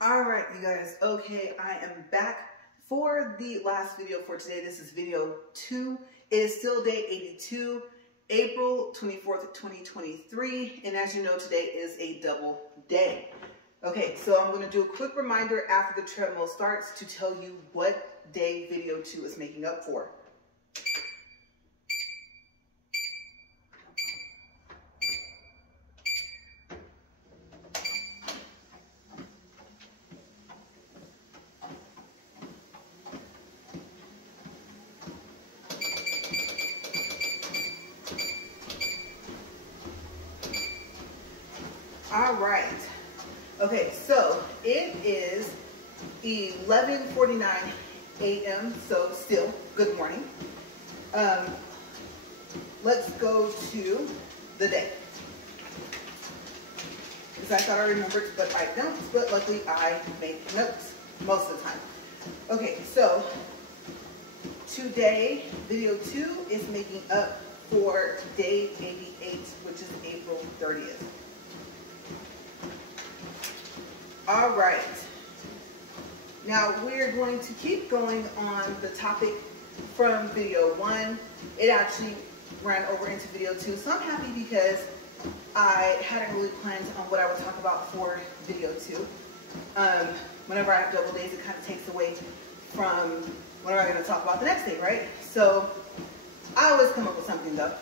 All right, you guys. Okay, I am back for the last video for today. This is video 2. It is still day 82, April 24th, 2023. And as you know, today is a double day. Okay, so I'm going to do a quick reminder after the treadmill starts to tell you what day video 2 is making up for. All right. Okay, so it is 11:49 a.m. So still good morning. Let's go to the day. Because I thought I remembered, but I don't. But luckily I make notes most of the time. Okay, so today video 2 is making up for day 88, which is April 30th. All right, now we're going to keep going on the topic from video 1. It actually ran over into video 2, so I'm happy because I hadn't really planned on what I would talk about for video 2. Whenever I have double days, it kind of takes away from what am I going to talk about the next day, right? So I always come up with something though.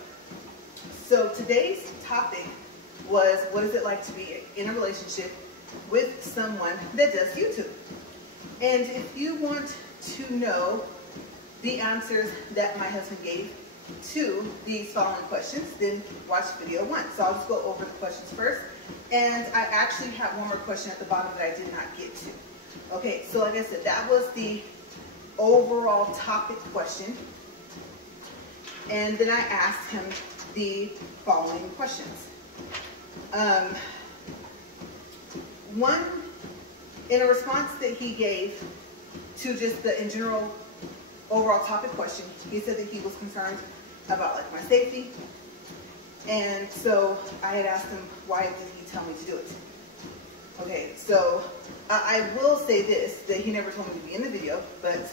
So today's topic was, what is it like to be in a relationship with someone that does YouTube? And if you want to know the answers that my husband gave to these following questions, then watch video 1. So I'll just go over the questions first. And I actually have one more question at the bottom that I did not get to. Okay, so like I said, that was the overall topic question. And then I asked him the following questions. One, in a response that he gave to just the in general overall topic question, he said that he was concerned about like my safety. And so I had asked him, why did he tell me to do it? Okay, so I will say this, that he never told me to be in the video, but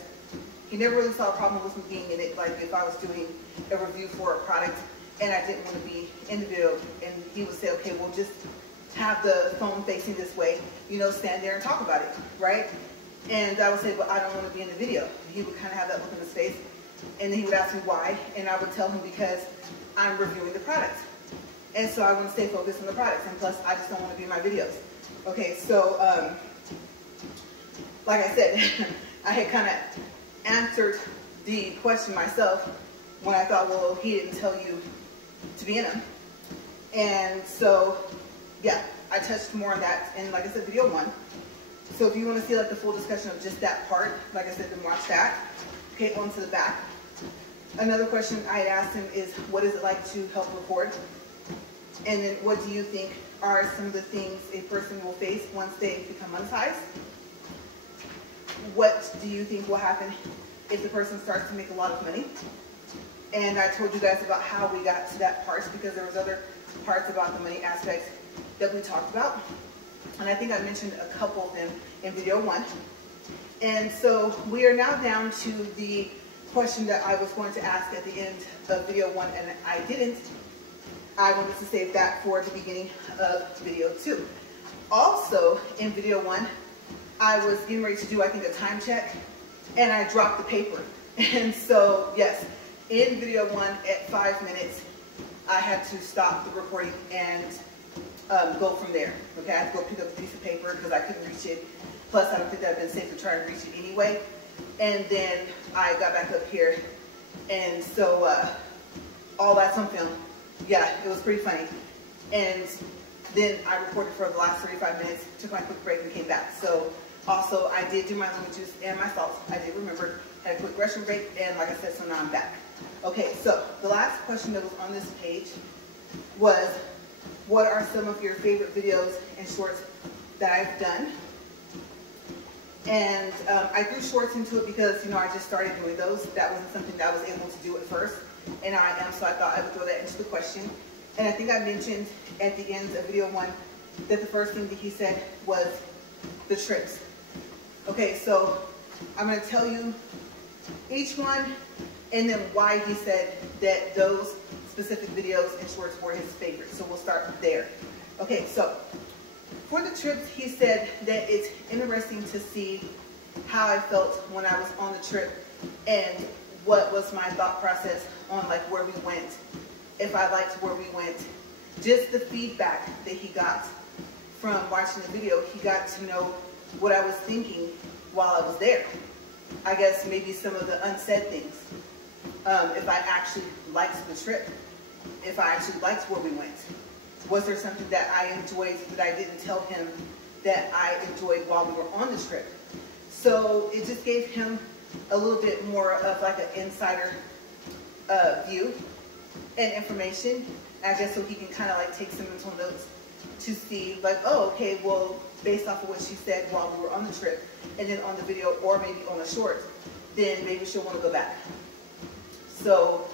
he never really saw a problem with me being in it. Like if I was doing a review for a product and I didn't want to be in the video, and he would say, okay, well just have the phone facing this way, you know, stand there and talk about it, right? And I would say, well, I don't want to be in the video. He would kind of have that look in his face, and then he would ask me why, and I would tell him because I'm reviewing the product. And so I want to stay focused on the products, and plus I just don't want to be in my videos. Okay, so like I said, I had kind of answered the question myself when I thought, well, he didn't tell you to be in them. And so yeah, I touched more on that in, like I said, video 1. So if you want to see like the full discussion of just that part, like I said, then watch that. Okay, on to the back. Another question I had asked him is, what is it like to help record? And then what do you think are some of the things a person will face once they become monetized? What do you think will happen if the person starts to make a lot of money? And I told you guys about how we got to that part, because there was other parts about the money aspect that we talked about, and I think I mentioned a couple of them in video 1. And so we are now down to the question that I was going to ask at the end of video 1, and I didn't. I wanted to save that for the beginning of video 2. Also in video 1, I was getting ready to do, I think, a time check, and I dropped the paper. And so yes, in video 1 at 5 minutes, I had to stop the recording and go from there. Okay, I had to go pick up a piece of paper because I couldn't reach it. Plus, I don't think that would have been safe to try and reach it anyway. And then I got back up here, and so all that's on film. Yeah, it was pretty funny. And then I recorded for the last 35 minutes, took my quick break, and came back. So also, I did do my lemon juice and my salts. I did remember, had a quick restroom break, and like I said, so now I'm back. Okay, so the last question that was on this page was, what are some of your favorite videos and shorts that I've done? And I threw shorts into it because, you know, I just started doing those. That wasn't something that I was able to do at first, and I am, so I thought I would throw that into the question. And I think I mentioned at the end of video 1 that the first thing that he said was the trips. Okay, so I'm going to tell you each one and then why he said that those specific videos and shorts were his favorite. So we'll start there. Okay, so for the trips, he said that it's interesting to see how I felt when I was on the trip and what was my thought process on like where we went, if I liked where we went, just the feedback that he got from watching the video. He got to know what I was thinking while I was there. I guess maybe some of the unsaid things. If I actually liked the trip, if I actually liked where we went. Was there something that I enjoyed that I didn't tell him that I enjoyed while we were on the trip? So it just gave him a little bit more of like an insider view and information, I guess, so he can kind of like take some mental notes to see like, oh, okay, well, based off of what she said while we were on the trip and then on the video or maybe on a short, then maybe she'll want to go back. So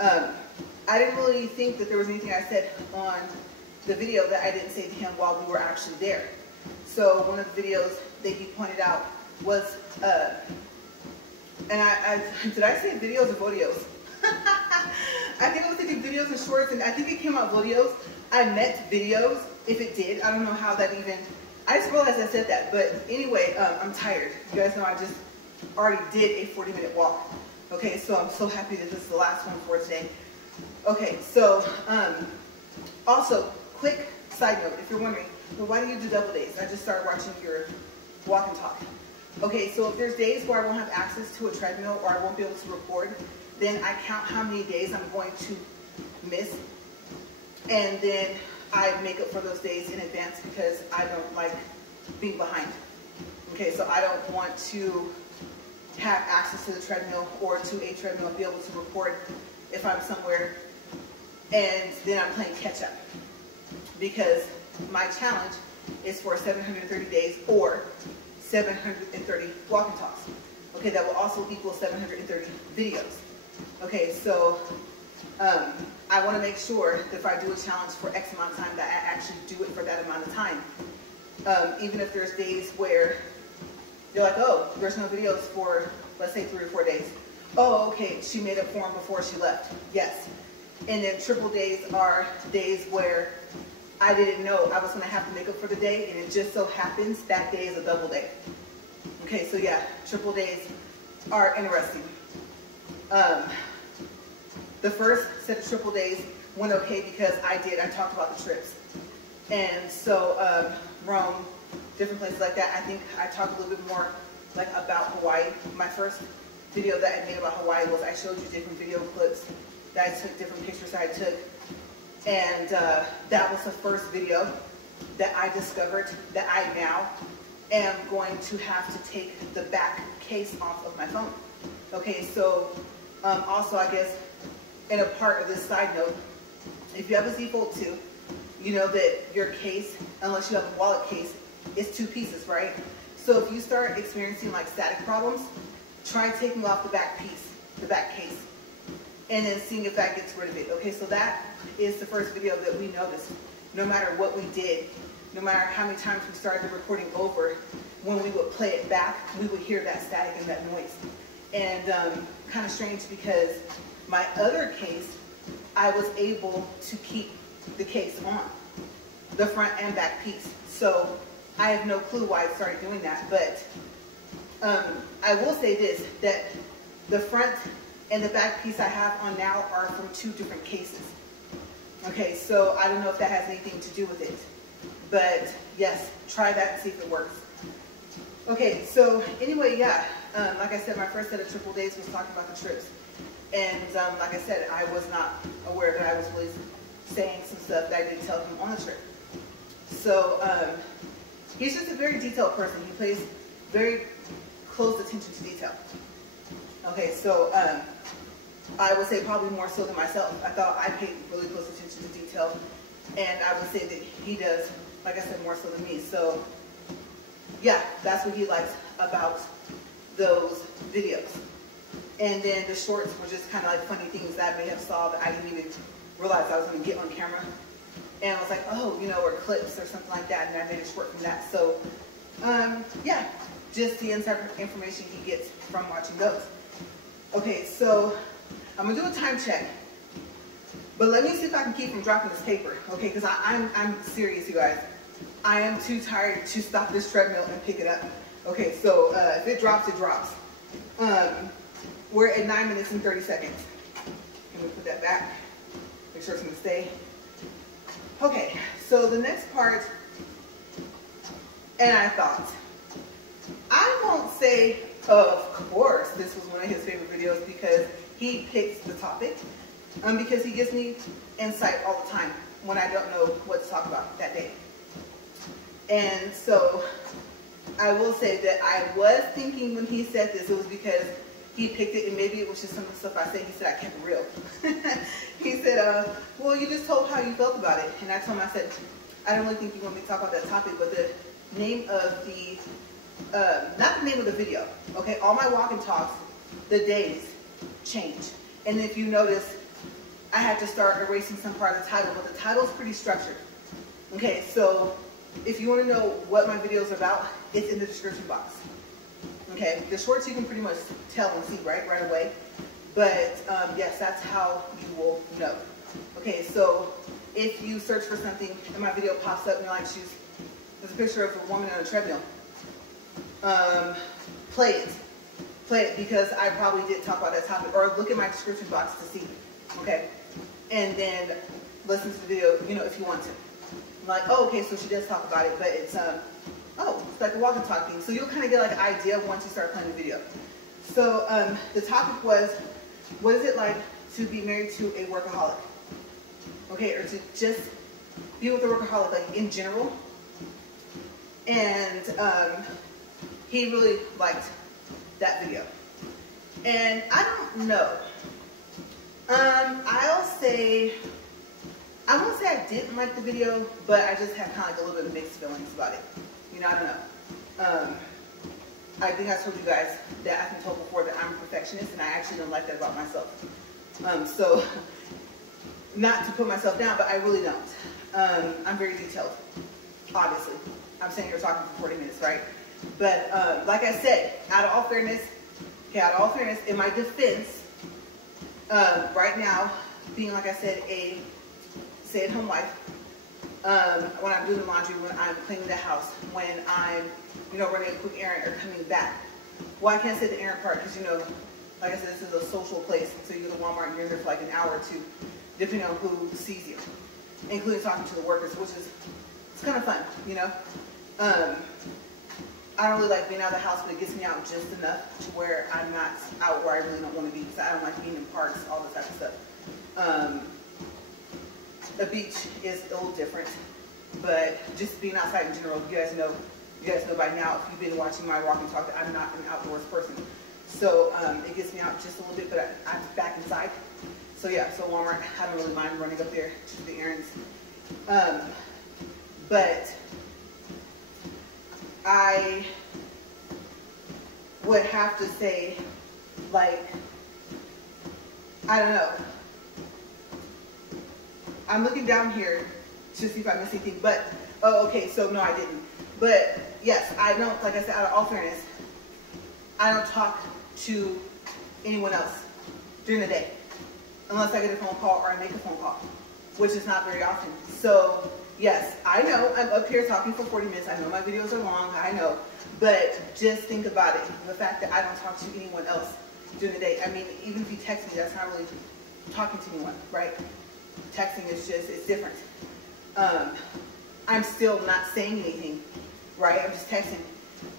I didn't really think that there was anything I said on the video that I didn't say to him while we were actually there. So one of the videos that he pointed out was, and did I say videos or videos? I think I was thinking videos and shorts, and I think it came out videos. I meant videos, if it did. I don't know how that even, I just realized I said that. But anyway, I'm tired. You guys know I just already did a 40-minute walk. Okay, so I'm so happy that this is the last one for today. Okay, so also, quick side note, if you're wondering, well, why do you do double days? I just started watching your walk and talk. Okay, so if there's days where I won't have access to a treadmill or I won't be able to record, then I count how many days I'm going to miss, and then I make up for those days in advance because I don't like being behind. Okay, so I don't want to have access to the treadmill or to a treadmill and be able to record if I'm somewhere and then I'm playing catch up, because my challenge is for 730 days or 730 walk and talks. Okay, that will also equal 730 videos. Okay, so I want to make sure that if I do a challenge for X amount of time, that I actually do it for that amount of time. Even if there's days where you're like, oh, there's no videos for, let's say, 3 or 4 days. Oh, okay, she made up for them before she left. Yes. And then triple days are days where I didn't know I was going to have to make up for the day, and it just so happens that day is a double day. Okay, so yeah, triple days are interesting. The first set of triple days went okay because I talked about the trips. And so Rome, different places like that. I think I talked a little bit more like about Hawaii. My first video that I made about Hawaii was I showed you different video clips that I took, different pictures that I took. And that was the first video that I discovered that I now am going to have to take the back case off of my phone. Okay, so also I guess in a part of this side note, if you have a Z Fold 2, you know that your case, unless you have a wallet case, is 2 pieces, right? So if you start experiencing like static problems, try taking off the back piece, the back case, and then seeing if that gets rid of it. Okay, so that is the first video that we noticed. No matter what we did, no matter how many times we started the recording over, when we would play it back, we would hear that static and that noise. And kind of strange because my other case, I was able to keep the case on, the front and back piece. So I have no clue why I started doing that, but I will say this, that the front and the back piece I have on now are from 2 different cases. Okay, so I don't know if that has anything to do with it, but yes, try that and see if it works. Okay, so anyway, yeah, like I said, my first set of triple days was talking about the trips. And like I said, I was not aware that I was really saying some stuff that I didn't tell him on the trip. So he's just a very detailed person. He pays very close attention to detail. Okay, so I would say probably more so than myself. I thought I paid really close attention to detail, and I would say that he does, like I said, more so than me. So yeah, that's what he likes about those videos. And then the shorts were just kind of like funny things that I may have saw that I didn't even realize I was going to get on camera. And I was like, oh, you know, or clips or something like that, and I made a short from that. So Yeah, just the inside information he gets from watching those. Okay, so I'm gonna do a time check, but let me see if I can keep from dropping this paper, okay? Because I'm serious, you guys. I am too tired to stop this treadmill and pick it up. Okay, so if it drops, it drops. We're at 9 minutes and 30 seconds. Let me put that back. Make sure it's gonna stay. Okay, so the next part, and I thought, I won't say, of course, this was one of his favorite videos because he picks the topic, because he gives me insight all the time when I don't know what to talk about that day. And so I will say that I was thinking when he said this, it was because he picked it, and maybe it was just some of the stuff I said. He said I kept it real. He said, well, you just told how you felt about it. And I told him, I said, I don't really think you want me to talk about that topic, but the name of the, not the name of the video, okay? All my walk and talks, the days change. And if you notice, I had to start erasing some part of the title, but the title is pretty structured. Okay, so if you want to know what my video is about, it's in the description box. Okay, the shorts you can pretty much tell and see right away. But yes, that's how you will know. Okay, so if you search for something and my video pops up and you're like, there's a picture of a woman on a treadmill. Play it because I probably did talk about that topic, or look at my description box to see. Okay, and then listen to the video, you know, if you want to. I'm like, oh, okay, so she does talk about it, but it's oh, it's like a walk and talk thing. So you'll kind of get like an idea once you start playing the video. So the topic was, what is it like to be married to a workaholic? Okay, or to just be with a workaholic, like in general. And he really liked that video. And I don't know. I won't say I didn't like the video, but I just had kind of like a little bit of mixed feelings about it. You know, I don't know. I think I told you guys that I've been told before that I'm a perfectionist, and I actually don't like that about myself. So, not to put myself down, but I really don't. I'm very detailed, obviously. I'm sitting here talking for 40 minutes, right? But like I said, out of all fairness, in my defense, right now, being, like I said, a stay-at-home wife, when I'm doing the laundry, when I'm cleaning the house, when I'm, you know, running a quick errand or coming back. Well, I can't say the errand part because, you know, like I said, this is a social place. So you go to Walmart and you're in there for like an hour or two, depending on who sees you, including talking to the workers, which is, it's kind of fun, you know. I don't really like being out of the house, but it gets me out just enough to where I'm not out where I really don't want to be. So I don't like being in parks, all this type of stuff. The beach is a little different, but just being outside in general, you guys know by now, if you've been watching my walk and talk, that I'm not an outdoors person. So it gets me out just a little bit, but I'm back inside. So yeah, so Walmart, I don't really mind running up there to the errands. But I would have to say, like, I don't know. I'm looking down here to see if I missed anything, but, oh, okay, so no, I didn't. But yes, I don't, like I said, out of all fairness, I don't talk to anyone else during the day unless I get a phone call or I make a phone call, which is not very often. So yes, I know I'm up here talking for 40 minutes. I know my videos are long, I know, but just think about it. The fact that I don't talk to anyone else during the day. I mean, even if you text me, that's not really talking to anyone, right? Texting is just, it's different. I'm still not saying anything, right? I'm just texting.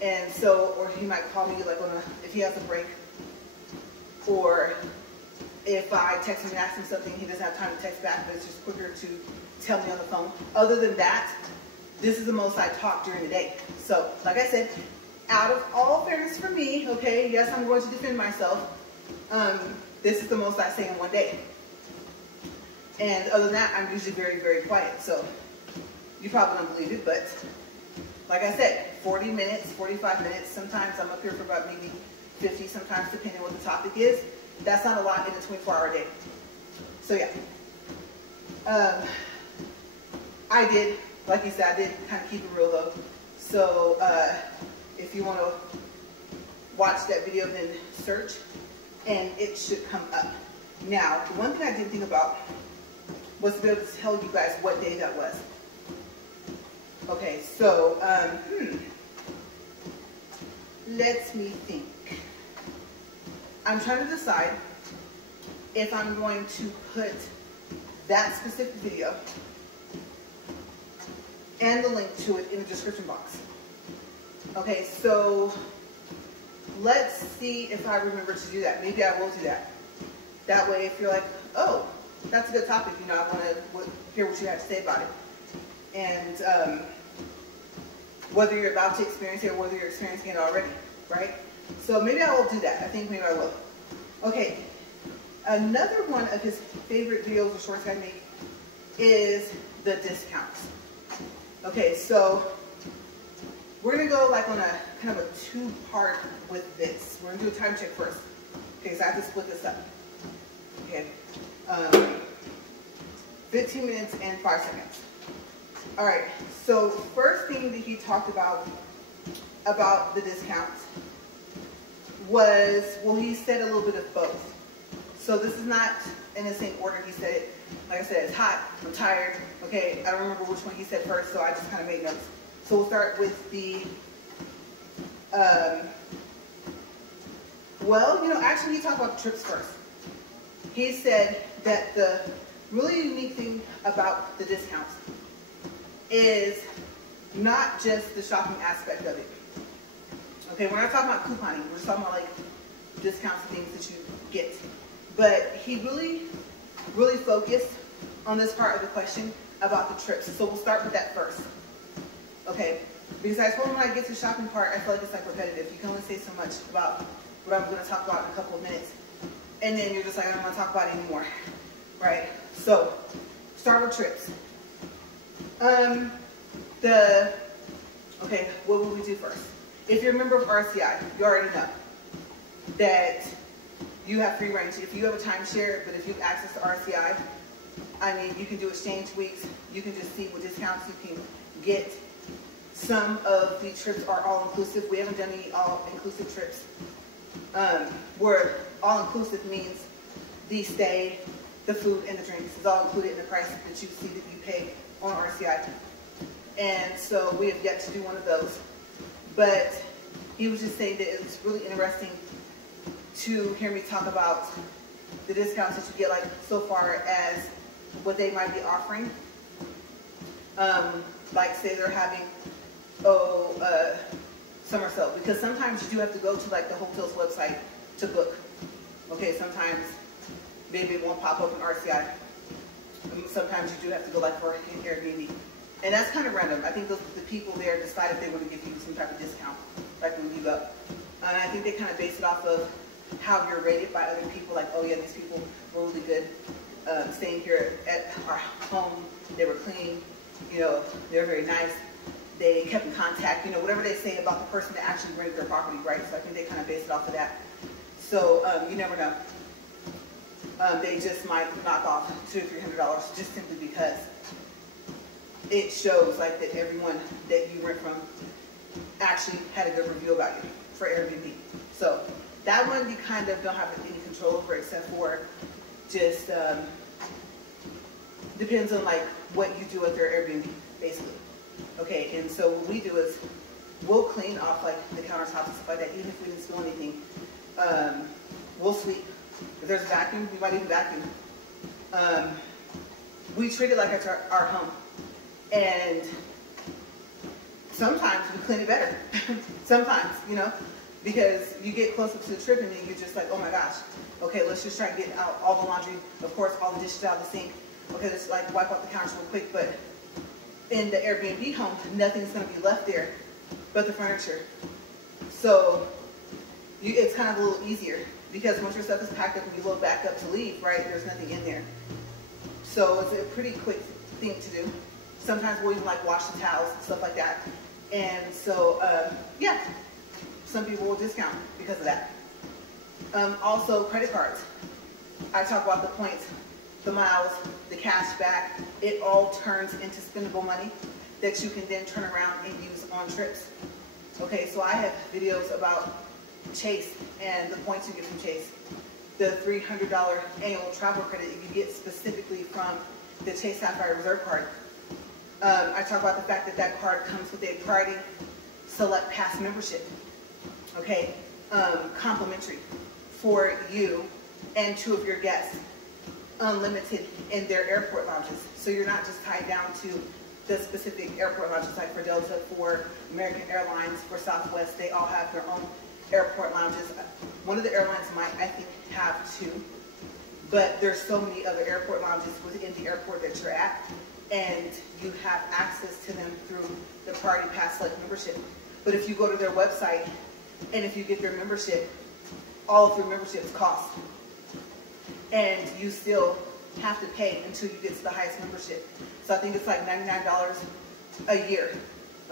And so, or he might call me like if he has a break, or if I text him and ask him something, he doesn't have time to text back, but it's just quicker to tell me on the phone. Other than that, this is the most I talk during the day. So, like I said, out of all fairness for me, okay, yes, I'm going to defend myself. This is the most I say in one day. And other than that, I'm usually very, very quiet. So you probably don't believe it, but like I said, 40 minutes, 45 minutes. Sometimes I'm up here for about maybe 50, sometimes depending on what the topic is. That's not a lot in a 24-hour day. So yeah. I did, like you said, I did kind of keep it real though. So if you want to watch that video, then search, and it should come up. Now, the one thing I didn't think about was to be able to tell you guys what day that was. Okay, so let me think. I'm trying to decide if I'm going to put that specific video and the link to it in the description box. Okay, so let's see if I remember to do that. Maybe I will do that. That way, if you're like, oh, that's a good topic, you know, I want to hear what you have to say about it. And whether you're about to experience it or whether you're experiencing it already, right? So maybe I will do that. I think maybe I will. Okay, another one of his favorite videos or shorts I make is the discounts. Okay, so we're gonna go like on a kind of a two-part with this. We're gonna do a time check first. Okay, so I have to split this up. Okay, 15 minutes and 5 seconds. All right, so first thing that he talked about the discounts was, well, he said a little bit of both. So this is not in the same order he said it. Like I said, it's hot, I'm tired. Okay, I don't remember which one he said first, so I just kind of made notes. So we'll start with the, well, you know, actually he talked about the trips first. He said that the really unique thing about the discounts is not just the shopping aspect of it. Okay, we're not talking about couponing, we're just talking about like discounts and things that you get. But he really focused on this part of the question about the trips. So we'll start with that first. Okay, because I told him when I get to the shopping part, I feel like it's like repetitive. You can only say so much about what I'm going to talk about in a couple of minutes. And then you're just like, I don't want to talk about it anymore. Right? So, start with trips. Okay, what will we do first? If you're a member of RCI, you already know that you have free range. If you have a timeshare, but if you have access to RCI, I mean, you can do exchange weeks. You can just see what discounts you can get. Some of the trips are all-inclusive. We haven't done any all-inclusive trips. Where all-inclusive means the stay, the food, and the drinks is all included in the price that you see that you pay on RCI. And so we have yet to do one of those. But he was just saying that it was really interesting to hear me talk about the discounts that you get, like so far as what they might be offering. Like say they're having, summer sale, because sometimes you do have to go to like the hotel's website to book. Okay, sometimes maybe it won't pop up in RCI. Sometimes you do have to go like for an Airbnb. And that's kind of random. I think the people there decide if they want to give you some type of discount, like when you go. And I think they kind of base it off of how you're rated by other people, like, oh yeah, these people were really good staying here at our home. They were clean, you know, they were very nice. They kept in contact, you know, whatever they say about the person that actually rented their property, right? So I think they kind of base it off of that. So you never know. They just might knock off $200 or $300 just simply because it shows like that everyone that you rent from actually had a good review about you for Airbnb. So that one you kind of don't have any control over except for just depends on like what you do at their Airbnb, basically. Okay, and so what we do is we'll clean off like the countertops and stuff like that, even if we didn't spill anything. We'll sweep. If there's a vacuum, we might even vacuum. We treat it like it's our home. And sometimes we clean it better. Sometimes, you know, because you get closer to the trip and then you're just like, oh my gosh, okay, let's just try and get out all the laundry, of course, all the dishes out of the sink. Okay, let's like wipe out the counters real quick. But in the Airbnb home, nothing's going to be left there but the furniture. So it's kind of a little easier because once your stuff is packed up and you load back up to leave, right, there's nothing in there. So it's a pretty quick thing to do. Sometimes we'll even like wash the towels and stuff like that. And so, yeah, some people will discount because of that. Also, credit cards. I talk about the points, the miles, the cash back. It all turns into spendable money. that you can then turn around and use on trips. Okay, so I have videos about Chase and the points you get from Chase. The $300 annual travel credit you get specifically from the Chase Sapphire Reserve card. I talk about the fact that that card comes with a priority select pass membership. Okay, complimentary for you and 2 of your guests, unlimited in their airport lounges. So you're not just tied down to the specific airport lounges, like for Delta, for American Airlines, for Southwest. They all have their own airport lounges. One of the airlines might, I think, have 2, but there's so many other airport lounges within the airport that you're at, and you have access to them through the Priority Pass Select membership. But if you go to their website, and if you get their membership, all of your memberships cost, and you still have to pay until you get to the highest membership. So I think it's like $99 a year.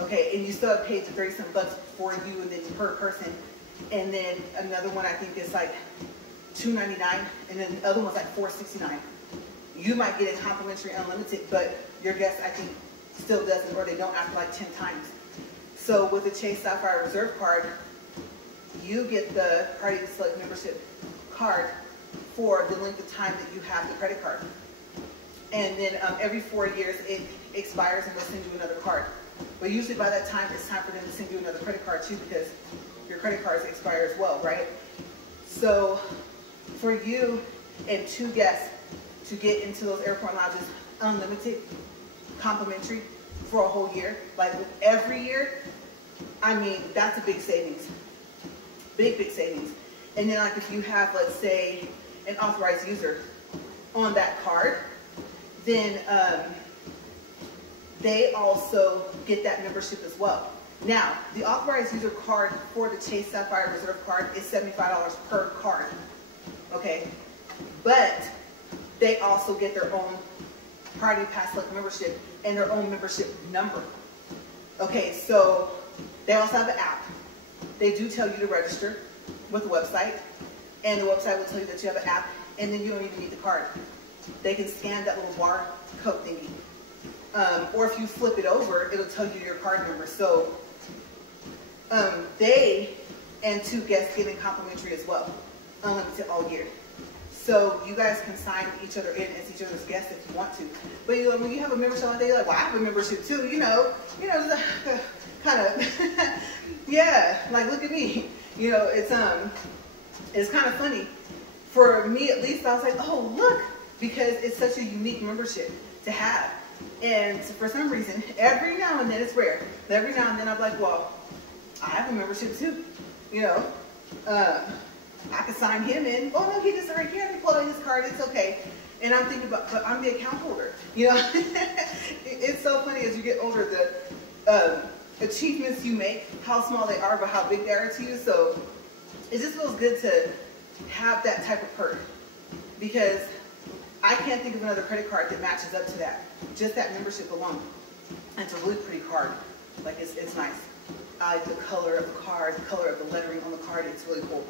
Okay, and you still have paid the 30-some bucks for you and then per person. And then another one I think is like $2.99, and then the other one's like $4.69. You might get it complimentary unlimited, but your guest I think still doesn't, or they don't after like 10 times. So with the Chase Sapphire Reserve card, you get the Priority Select membership card for the length of time that you have the credit card. And then every 4 years it expires and they'll send you another card. But usually by that time it's time for them to send you another credit card too, because your credit cards expire as well, right? So for you and 2 guests to get into those airport lounges unlimited, complimentary for a whole year, like every year, I mean, that's a big savings. Big savings. And then like if you have, let's say, an authorized user on that card, then they also get that membership as well. Now, the authorized user card for the Chase Sapphire Reserve card is $75 per card, okay? But they also get their own Priority Pass Select membership and their own membership number. Okay, so they also have an app. They do tell you to register with the website, and the website will tell you that you have an app, and then you don't even need the card. They can scan that little bar code thingy. Or if you flip it over, it'll tell you your card number. So they and 2 guests get in complimentary as well, unlimited all year. So you guys can sign each other in as each other's guests if you want to. But you know, when you have a membership like that, you're like, well, I have a membership too, you know, kind of, yeah, like look at me. You know, it's kind of funny. For me at least, I was like, oh look, because it's such a unique membership to have. And for some reason, every now and then, it's rare, but every now and then I'm like, well, I have a membership too, you know. I could sign him in. Oh no, he just already here. He pulled out his card. It's okay. And I'm thinking about, but I'm the account holder. You know, it's so funny as you get older, the achievements you make, how small they are, but how big they are to you. So it just feels good to have that type of perk, because I can't think of another credit card that matches up to that. Just that membership alone. And it's a really pretty card. Like it's nice. I like the color of the card, the color of the lettering on the card. It's really cool.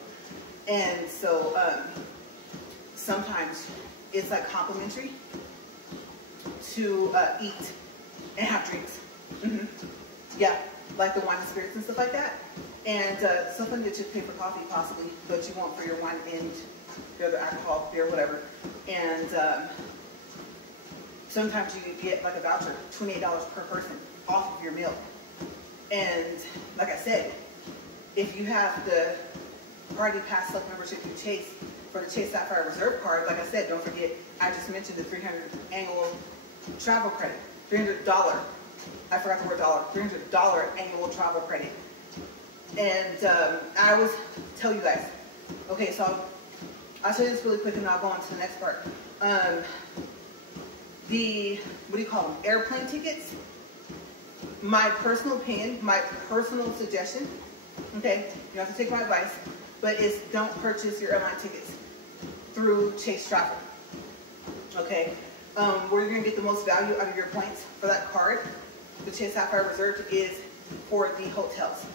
And so sometimes it's like complimentary to eat and have drinks. Yeah, like the wine and spirits and stuff like that. And something that you pay for coffee possibly, but you won't for your wine and your other alcohol, beer, whatever. And sometimes you get like a voucher, $28 per person off of your meal. And like I said, if you have the Priority Pass Select membership you Chase for the Chase Sapphire Reserve card, like I said, don't forget, I just mentioned the $300 annual travel credit, $300, I forgot the word dollar, $300 annual travel credit. And I always tell you guys, okay, so I'll show you this really quick and I'll go on to the next part. The, what do you call them, airplane tickets, my personal opinion, my personal suggestion, okay, you don't have to take my advice, but it's don't purchase your airline tickets through Chase Travel, okay? Where you're going to get the most value out of your points for that card, the Chase Sapphire Reserve, is for the hotels.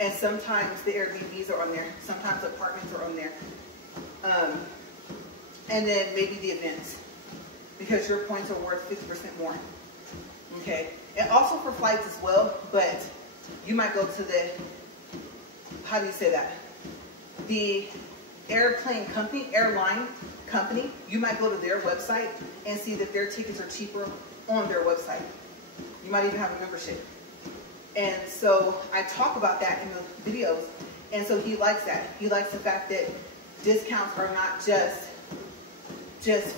And sometimes the Airbnbs are on there, sometimes apartments are on there, and then maybe the events, because your points are worth 50% more. Okay, and also for flights as well, but you might go to the, how do you say that? The airline company, you might go to their website and see that their tickets are cheaper on their website. You might even have a membership. And so I talk about that in the videos. And so he likes that. He likes the fact that discounts are not just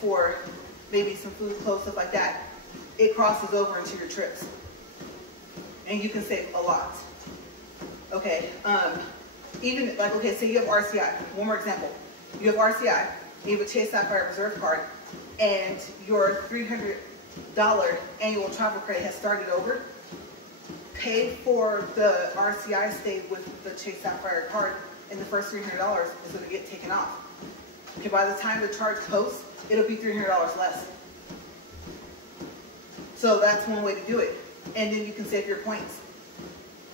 for maybe some food, clothes, stuff like that. It crosses over into your trips. And you can save a lot. Okay, even like, okay, say you have RCI. One more example. You have RCI, you have a Chase Sapphire Reserve card, and your $300 annual travel credit has started over. Pay for the RCI stay with the Chase Sapphire card, and the first $300 is going to get taken off. Okay, by the time the charge posts, it'll be $300 less. So that's one way to do it. And then you can save your points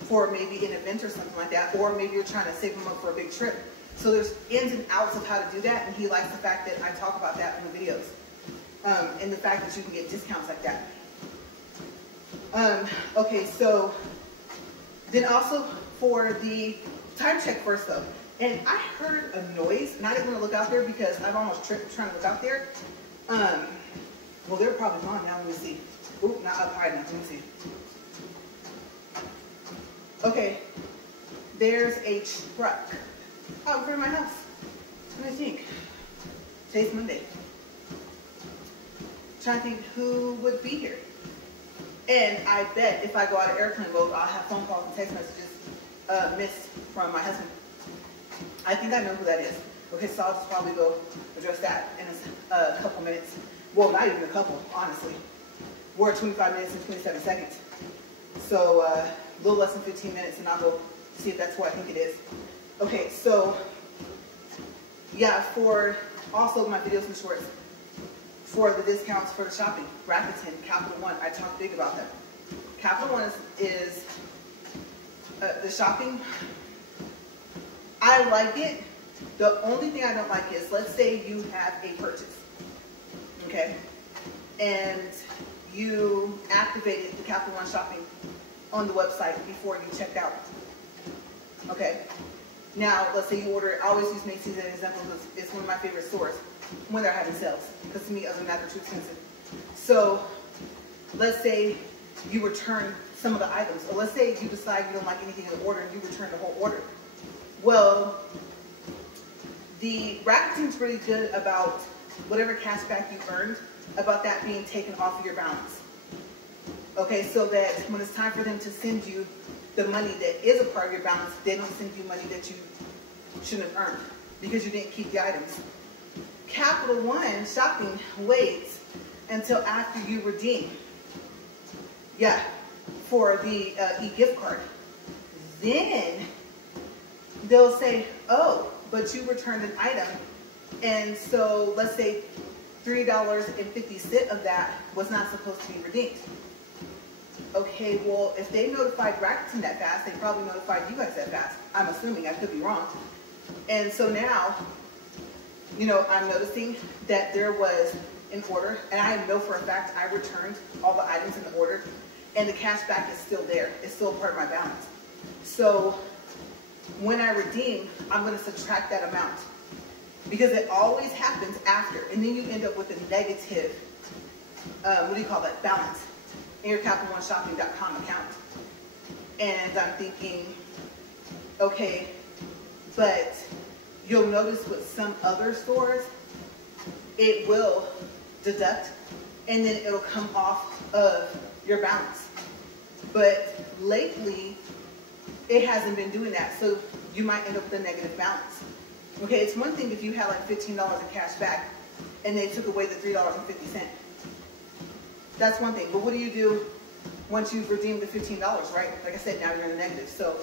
for maybe an event or something like that, or maybe you're trying to save them up for a big trip. So there's ins and outs of how to do that, and he likes the fact that I talk about that in the videos, and the fact that you can get discounts like that. Okay, so then also for the time check first though, and I heard a noise, and I didn't want to look out there because I've almost tripped trying to look out there. Well, they're probably gone now. Let me see. Oop, not up high enough. Let me see. Okay, there's a truck out in front of my house. What do you think? Today's Monday. Trying to think who would be here. And I bet if I go out of airplane mode, I'll have phone calls and text messages missed from my husband. I think I know who that is. Okay, so I'll just probably go address that in a couple minutes. Well, not even a couple, honestly. We're at 25 minutes and 27 seconds. So a little less than 15 minutes, and I'll go see if that's who I think it is. Okay, so yeah, for also my videos and shorts, for the discounts for the shopping, Rakuten, Capital One, I talk big about them. Capital One is the shopping. I like it. The only thing I don't like is, let's say you have a purchase, okay, and you activated the Capital One shopping on the website before you checked out. Okay. Now, let's say you order, I always use Macy's as an example because it's one of my favorite stores when they're having sales. Because to me, other than that, they're too expensive. So, let's say you return some of the items. Or let's say you decide you don't like anything in the order and you return the whole order. Well, the Rakuten's really good about whatever cash back you earned, about that being taken off of your balance. Okay, so that when it's time for them to send you the money that is a part of your balance, they don't send you money that you shouldn't have earned because you didn't keep the items. Capital One shopping waits until after you redeem. Yeah, for the e-gift card. Then they'll say, oh, but you returned an item, and so let's say $3.50 of that was not supposed to be redeemed. Okay, well, if they notified Rakuten that fast, they probably notified you guys that fast. I'm assuming, I could be wrong. And so now, you know, I'm noticing that there was an order, and I know for a fact I returned all the items in the order, and the cash back is still there. It's still part of my balance. So when I redeem, I'm going to subtract that amount because it always happens after, and then you end up with a negative, what do you call that, balance in your CapitalOneShopping.com account. And I'm thinking, okay, but you'll notice with some other stores, it will deduct and then it'll come off of your balance. But lately, it hasn't been doing that, so you might end up with a negative balance. Okay, it's one thing if you had like $15 in cash back and they took away the $3.50. That's one thing, but what do you do once you've redeemed the $15, right? Like I said, now you're in the negative. So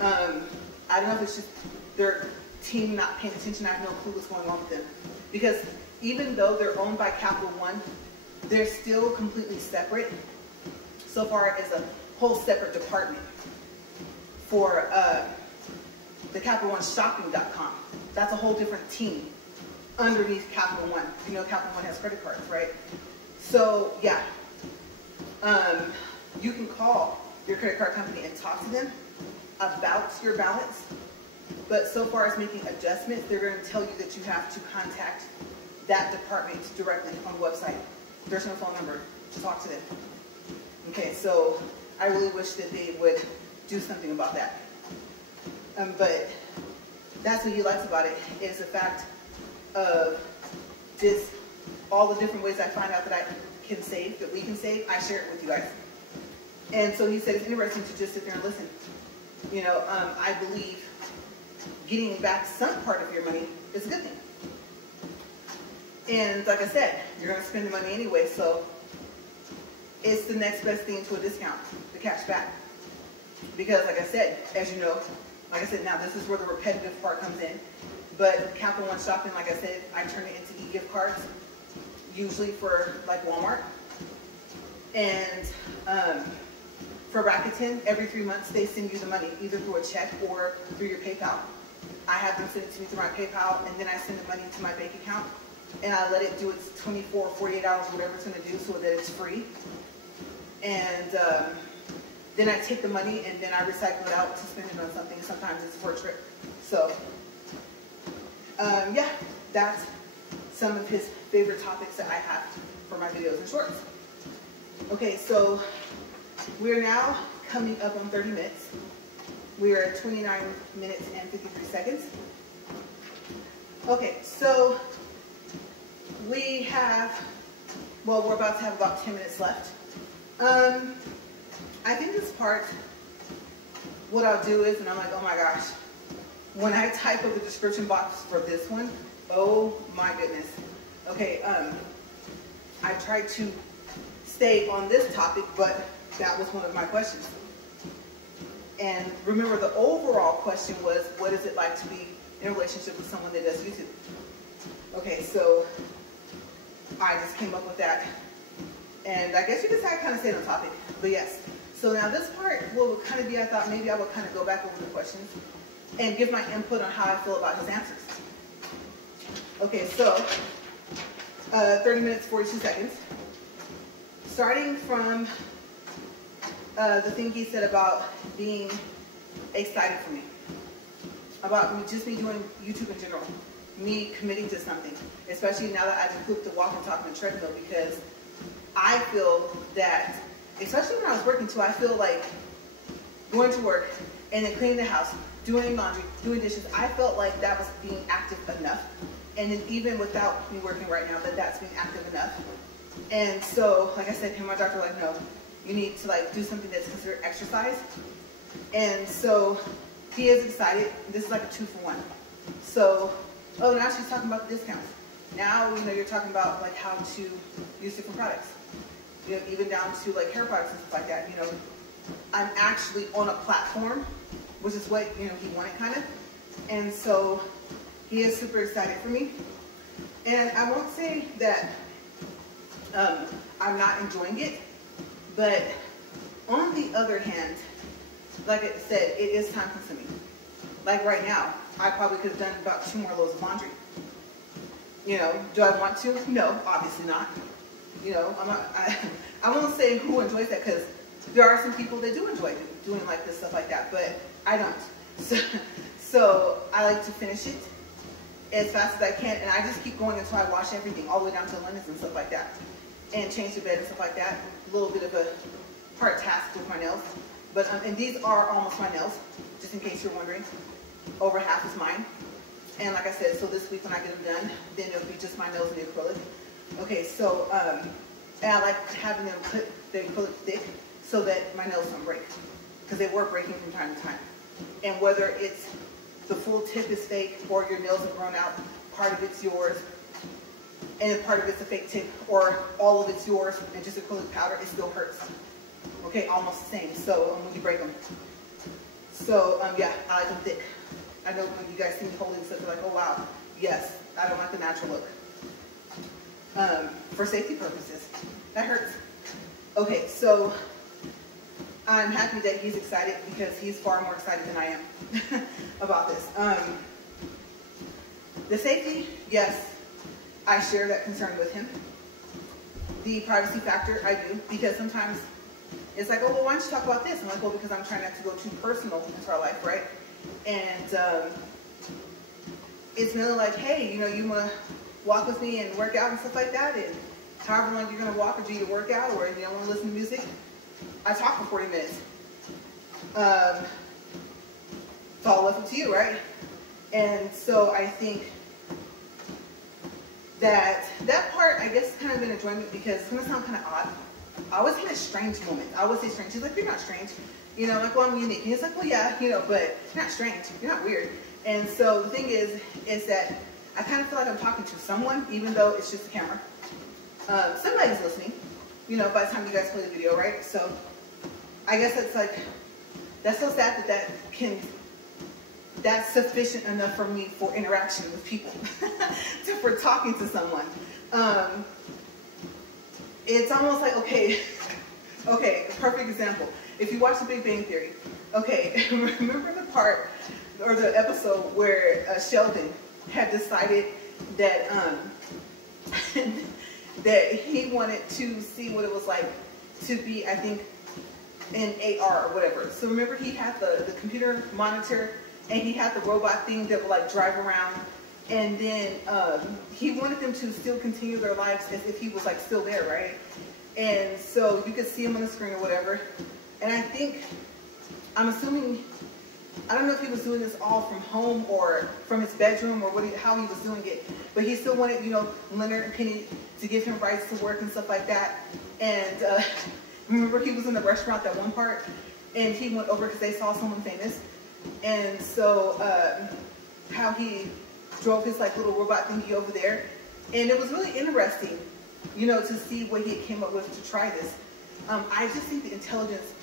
I don't know if it's just their team not paying attention. I have no clue what's going on with them. Because even though they're owned by Capital One, they're still completely separate so far as a whole separate department for the CapitalOneShopping.com. That's a whole different team underneath Capital One. You know Capital One has credit cards, right? So, yeah. You can call your credit card company and talk to them about your balance. But so far as making adjustments, they're going to tell you that you have to contact that department directly on the website. There's no phone number to talk to them. Okay, so I really wish that they would do something about that. But that's what he likes about it, is the fact of just all the different ways I find out that I can save, that we can save. I share it with you guys. And so he said it's interesting to just sit there and listen. You know, I believe getting back some part of your money is a good thing. And like I said, you're going to spend the money anyway, so it's the next best thing to a discount, the cash back. Because like I said, as you know, like I said, now this is where the repetitive part comes in. But Capital One shopping, like I said, I turn it into e-gift cards, usually for like Walmart. And for Rakuten, every 3 months they send you the money, either through a check or through your PayPal. I have them send it to me through my PayPal, and then I send the money to my bank account, and I let it do its 24, 48 hours, whatever it's going to do, so that it's free. And then I take the money and then I recycle it out to spend it on something. Sometimes it's for a trip. So, yeah, that's some of his favorite topics that I have for my videos and shorts. Okay, so we're now coming up on 30 minutes. We are at 29 minutes and 53 seconds. Okay, so we have, well, we're about to have about 10 minutes left. I think this part, what I'll do is, and I'm like, oh my gosh, when I type up the description box for this one, oh my goodness. Okay, I tried to stay on this topic, but that was one of my questions. And remember, the overall question was, what is it like to be in a relationship with someone that does YouTube? Okay, so I just came up with that. And I guess you could say I kind of stayed on topic, but yes. So now this part will kind of be, I thought maybe I would kind of go back over the questions and give my input on how I feel about his answers. Okay, so 30 minutes, 42 seconds. Starting from the thing he said about being excited for me, about just me doing YouTube in general, me committing to something, especially now that I've included the walk and talk and the treadmill, because I feel that, especially when I was working too, I feel like going to work and then cleaning the house, doing laundry, doing dishes, I felt like that was being active enough. And then even without me working right now, that's being active enough. And so, like I said, my doctor was like, no, you need to like do something that's considered exercise. And so he is excited. This is like a 2-for-1. So, oh, now she's talking about the discounts. Now, you know, you're talking about like how to use different products. You know, even down to like hair products and stuff like that. You know, I'm actually on a platform, which is what, you know, he wanted kind of. And so he is super excited for me. And I won't say that I'm not enjoying it, but on the other hand, like I said, it is time consuming. Like right now, I probably could have done about 2 more loads of laundry. You know, do I want to? No, obviously not. You know, I won't say who enjoys that, because there are some people that do enjoy doing like this stuff like that, but I don't. So I like to finish it as fast as I can, and I just keep going until I wash everything, all the way down to the linens and stuff like that, and change the bed and stuff like that. A little bit of a hard task with my nails, but and these are almost my nails, just in case you're wondering. Over half is mine. And like I said, so this week when I get them done, then it'll be just my nails and the acrylic. Okay, so and I like having them put the acrylic thick so that my nails don't break, because they were breaking from time to time. And whether it's the full tip is fake or your nails have grown out, part of it's yours, and then part of it's a fake tip, or all of it's yours and just acrylic powder, it still hurts. Okay, almost the same. So when you break them. So yeah, I like them thick. I know when you guys see me holding stuff, you're like, oh wow, yes, I don't like the natural look. For safety purposes, that hurts. Okay, so I'm happy that he's excited, because he's far more excited than I am about this. The safety, yes, I share that concern with him. the privacy factor, I do, because sometimes it's like, oh, well, why don't you talk about this? I'm like, well, because I'm trying not to go too personal into our life, right? And it's really like, hey, you know, you want to walk with me and work out and stuff like that, and however long you're going to walk or do your workout, or you don't want to listen to music, I talk for 40 minutes. It's all left up to you, right? And so I think that part, I guess, kind of an enjoyment, because it's going to sound kind of odd. I always had a strange moment. I always say strange. He's like, you're not strange. You know, like, well, I'm unique. And he's like, well, yeah, you know, but you're not strange. You're not weird. And so the thing is that I kind of feel like I'm talking to someone, even though it's just a camera. Somebody's listening, you know, by the time you guys play the video, right? So I guess it's like, that's so sad that's sufficient enough for me for interaction with people, for talking to someone. It's almost like, okay, a perfect example. If you watch The Big Bang Theory, okay, remember the part or the episode where Sheldon had decided that that he wanted to see what it was like to be, I think, in AR or whatever. So remember, he had the computer monitor, and he had the robot thing that would like drive around, and then he wanted them to still continue their lives as if he was like still there, right? And so you could see him on the screen or whatever. And I think, I'm assuming, I don't know if he was doing this all from home or from his bedroom or how he was doing it, but he still wanted, you know, Leonard and Penny to give him rights to work and stuff like that. And remember, he was in the restaurant that one part, and he went over because they saw someone famous. And so how he drove his like little robot thingy over there, and it was really interesting, you know, to see what he came up with to try this. I just think the intelligence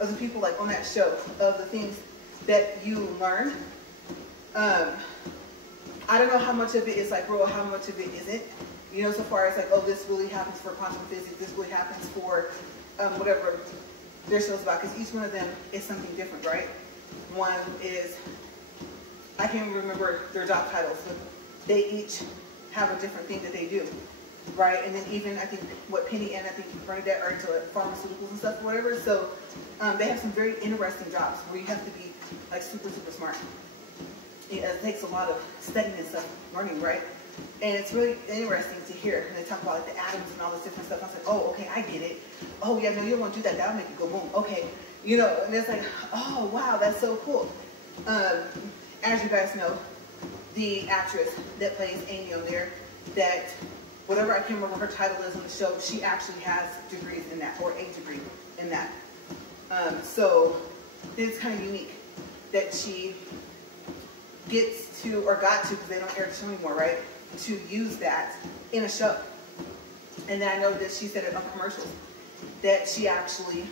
of the people like on that show, of the things that you learn, I don't know how much of it is like real, how much of it isn't, you know, so far as like, oh, this really happens for quantum physics, this really happens for whatever their show's about, because each one of them is something different, right? One is, I can't even remember their job titles, but they each have a different thing that they do, right? And then even, I think, what Penny and I think Bernadette are into like pharmaceuticals and stuff or whatever. So they have some very interesting jobs where you have to be like super, super smart. It takes a lot of studying and stuff, learning, right? And it's really interesting to hear. And they talk about like the atoms and all this different stuff. I was like, oh, okay, I get it. Oh, yeah, no, you don't want to do that. That'll make it go boom. Okay. You know, and it's like, oh, wow, that's so cool. As you guys know, the actress that plays Amy on there, that whatever, I can't remember what her title is on the show, she actually has degrees in that, or a degree in that. So it's kind of unique that she gets to, or got to, because they don't air the show anymore, right, to use that in a show. And then I know that she said it on commercials, that she actually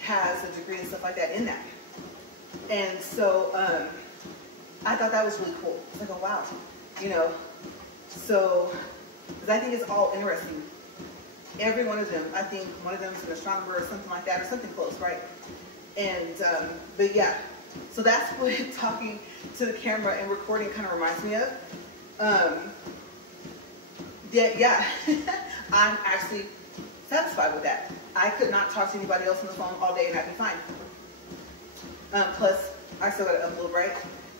has a degree and stuff like that in that. And so I thought that was really cool. It's like, oh, wow, you know. So, because I think it's all interesting. Every one of them, I think one of them is an astronomer or something like that, or something close, right? And, but yeah, so that's what talking to the camera and recording kind of reminds me of. Yeah, I'm actually satisfied with that. I could not talk to anybody else on the phone all day and I'd be fine. Plus, I still got to upload, right?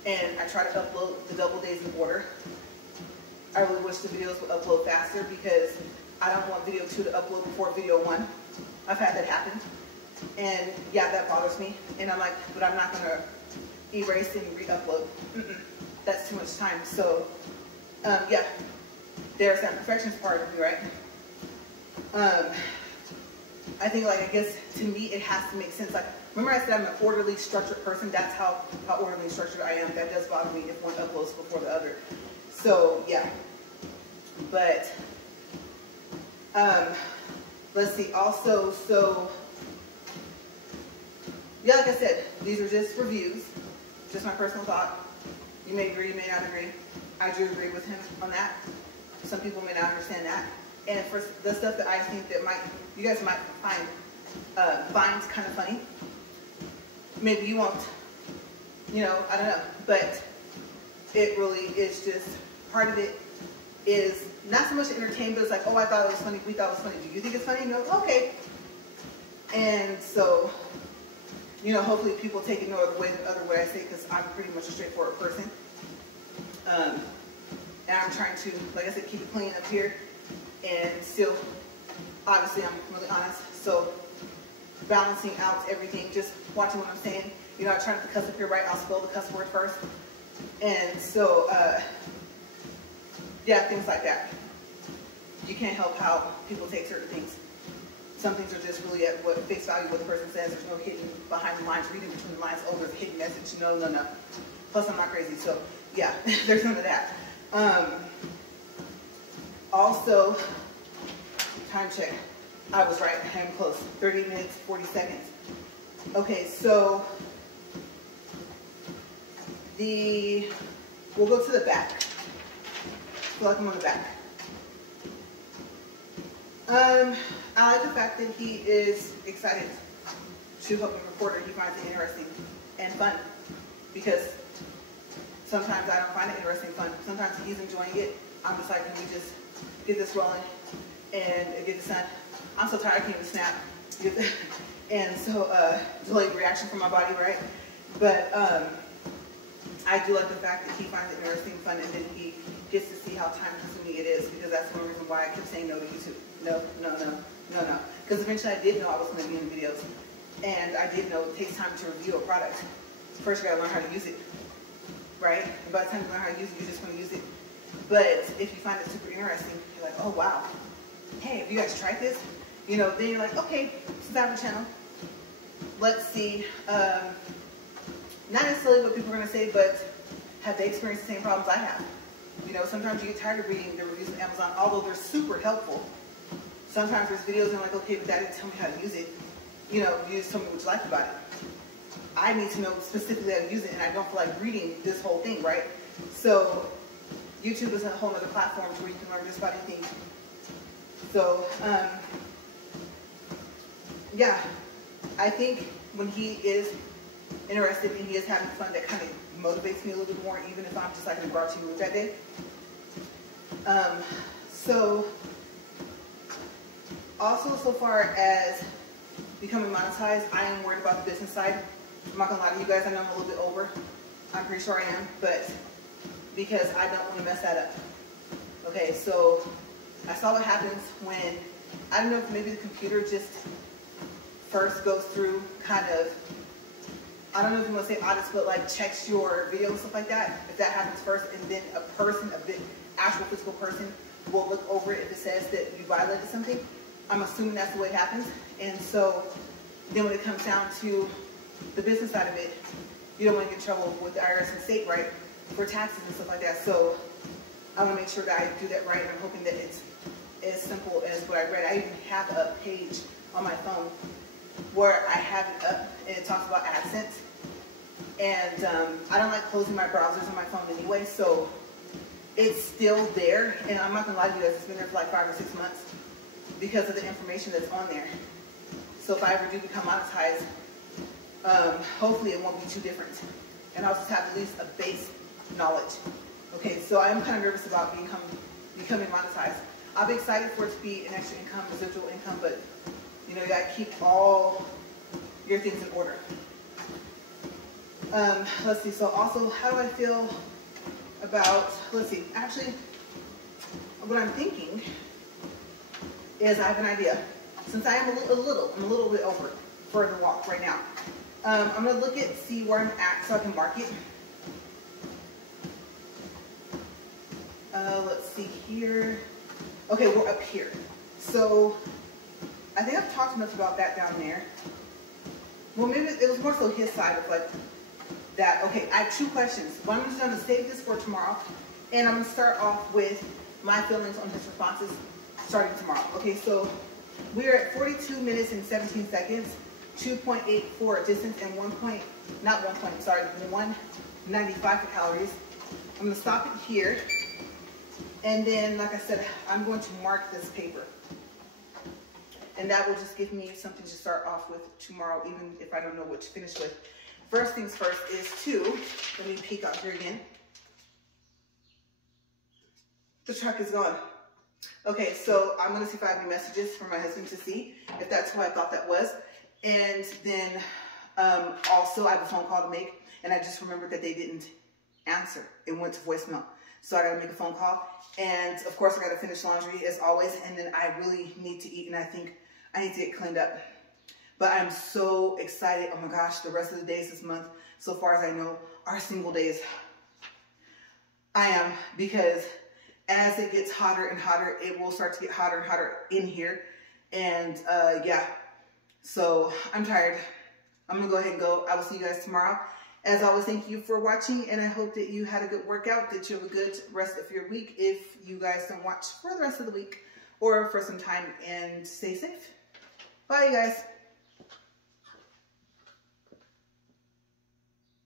And I try to upload the double days in order. I really wish the videos would upload faster, because I don't want video 2 to upload before video 1. I've had that happen. And yeah, that bothers me. And I'm like, but I'm not going to erase and re-upload. That's too much time. So, yeah, there's that perfectionist part of me, right? I think, like, I guess to me it has to make sense. Like, remember I said I'm an orderly, structured person? That's how orderly and structured I am. That does bother me if one uploads before the other. So, yeah. But, let's see. Also, so, yeah, like I said, these are just reviews. Just my personal thought. You may agree, you may not agree. I do agree with him on that. Some people may not understand that. And for the stuff that I think that you guys might find kind of funny, maybe you won't, you know, I don't know. But it really is just, part of it is not so much to entertain, but it's like, oh, I thought it was funny, we thought it was funny. Do you think it's funny? No, okay. And so, you know, hopefully people take it no other way than the other way I say, because I'm pretty much a straightforward person. And I'm trying to, like I said, keep it clean up here, and still, obviously, I'm really honest. So, balancing out everything, just watching what I'm saying. You know, I try not to cuss up here, right? I'll spell the cuss word first. And so, yeah, things like that. You can't help how people take certain things. Some things are just really at what face value, what the person says. There's no hidden behind the lines, reading between the lines. Oh, there's a hidden message. No, no, no. Plus, I'm not crazy, so yeah, there's none of that. Also, time check. I was right. I am close. 30 minutes, 40 seconds. Okay, so we'll go to the back. I feel like I'm on the back. I like the fact that he is excited to help me record it. He finds it interesting and fun, because sometimes I don't find it interesting and fun. Sometimes he's enjoying it. I'm just like, can we just get this rolling and get this done? I'm so tired I can't even snap. And so, delayed reaction from my body, right? But I do like the fact that he finds it interesting, fun, and then he gets to see how time consuming it is, because that's one reason why I kept saying no to YouTube. No, no, no, no, no. Because eventually I did know I was going to be in videos, and I did know it takes time to review a product. First you got to learn how to use it, right? And by the time you learn how to use it, you just want to use it. But if you find it super interesting, you're like, oh wow, hey, have you guys tried this? You know, then you're like, okay, since I have a channel, let's see, not necessarily what people are going to say, but have they experienced the same problems I have? You know, sometimes you get tired of reading the reviews on Amazon, although they're super helpful. Sometimes there's videos and I'm like, okay, but that didn't tell me how to use it. You know, you just tell me what you like about it. I need to know specifically how to use it, and I don't feel like reading this whole thing, right? So YouTube is a whole other platform where you can learn just about anything. So, yeah, I think when he is interested and he is having fun, that kind of motivates me a little bit more, even if I'm just like in a grouchy mood that day. So, also, so far as becoming monetized, I am worried about the business side. I'm not gonna lie to you guys, I know I'm a little bit over. I'm pretty sure I am, but because I don't want to mess that up. Okay, so I saw what happens when, I don't know if maybe the computer just first goes through kind of, I don't know if you want to say audits, but like checks your video and stuff like that. If that happens first, and then a person, actual physical person, will look over it if it says that you violated something. I'm assuming that's the way it happens. And so then when it comes down to the business side of it, you don't want to get in trouble with the IRS and state, right, for taxes and stuff like that. So I want to make sure that I do that right, and I'm hoping that it's as simple as what I read. I even have a page on my phone where I have it up, and it talks about AdSense. And I don't like closing my browsers on my phone anyway, so it's still there. And I'm not going to lie to you guys, it's been there for like 5 or 6 months because of the information that's on there. So if I ever do become monetized, hopefully it won't be too different. And I'll just have at least a base knowledge. Okay, so I'm kind of nervous about becoming monetized. I'll be excited for it to be an extra income, residual income, but you know, you gotta keep all your things in order. Let's see, so also, how do I feel about, let's see, actually, what I'm thinking is I have an idea. Since I am a little bit over for the walk right now, I'm gonna look at, see where I'm at so I can mark it. Let's see here. Okay, we're up here. So I think I've talked enough about that down there. Well, maybe it was more so his side of like that. Okay, I have 2 questions. One, I'm just going to save this for tomorrow, and I'm going to start off with my feelings on his responses starting tomorrow. Okay, so we're at 42 minutes and 17 seconds, 2.84 distance, and 195 for calories. I'm going to stop it here. And then, like I said, I'm going to mark this paper. And that will just give me something to start off with tomorrow, even if I don't know what to finish with. First things first is to, let me peek out here again. The truck is gone. Okay, so I'm gonna see if I have any messages from my husband to see if that's who I thought that was. And then also I have a phone call to make, and I just remembered that they didn't answer. It went to voicemail. So I gotta make a phone call. And of course I gotta finish laundry as always, and then I really need to eat, and I think I need to get cleaned up. But I'm so excited. Oh my gosh, the rest of the days this month, so far as I know, are single days. I am, because as it gets hotter and hotter, it will start to get hotter and hotter in here. And yeah, so I'm tired. I'm gonna go ahead and go. I will see you guys tomorrow. As always, thank you for watching, and I hope that you had a good workout, that you have a good rest of your week if you guys don't watch for the rest of the week or for some time, and stay safe. Bye, you guys.